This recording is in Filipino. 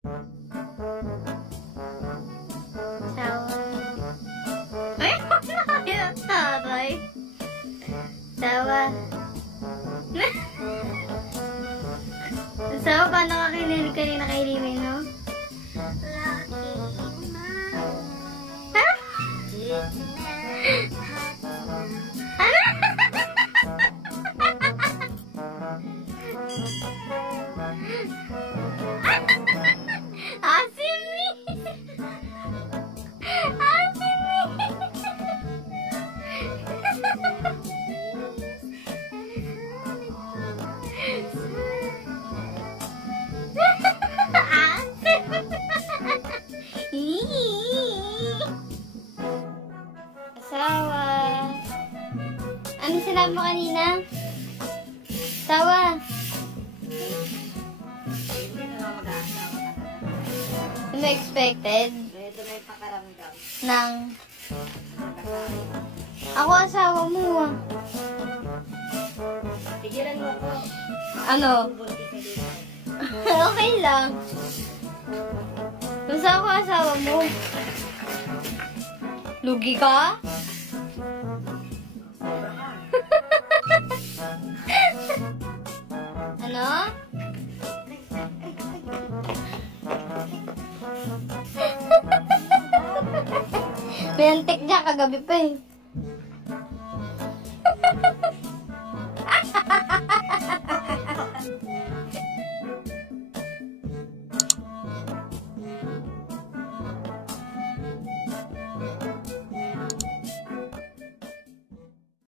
Asawa. Ay, nakakataray. Asawa. Asawa, paano ka kinilig kanina kay Rime, no? Asawa. Ano sinabi mo kanina? Asawa. Hindi mo expected? Ito na yung pakaramdam. Nang ako asawa mo. Tigilan mo ko. Ano? Okay lang. Basta ako asawa mo. Lugi ka? Ano? May antik niya kagabi pa eh.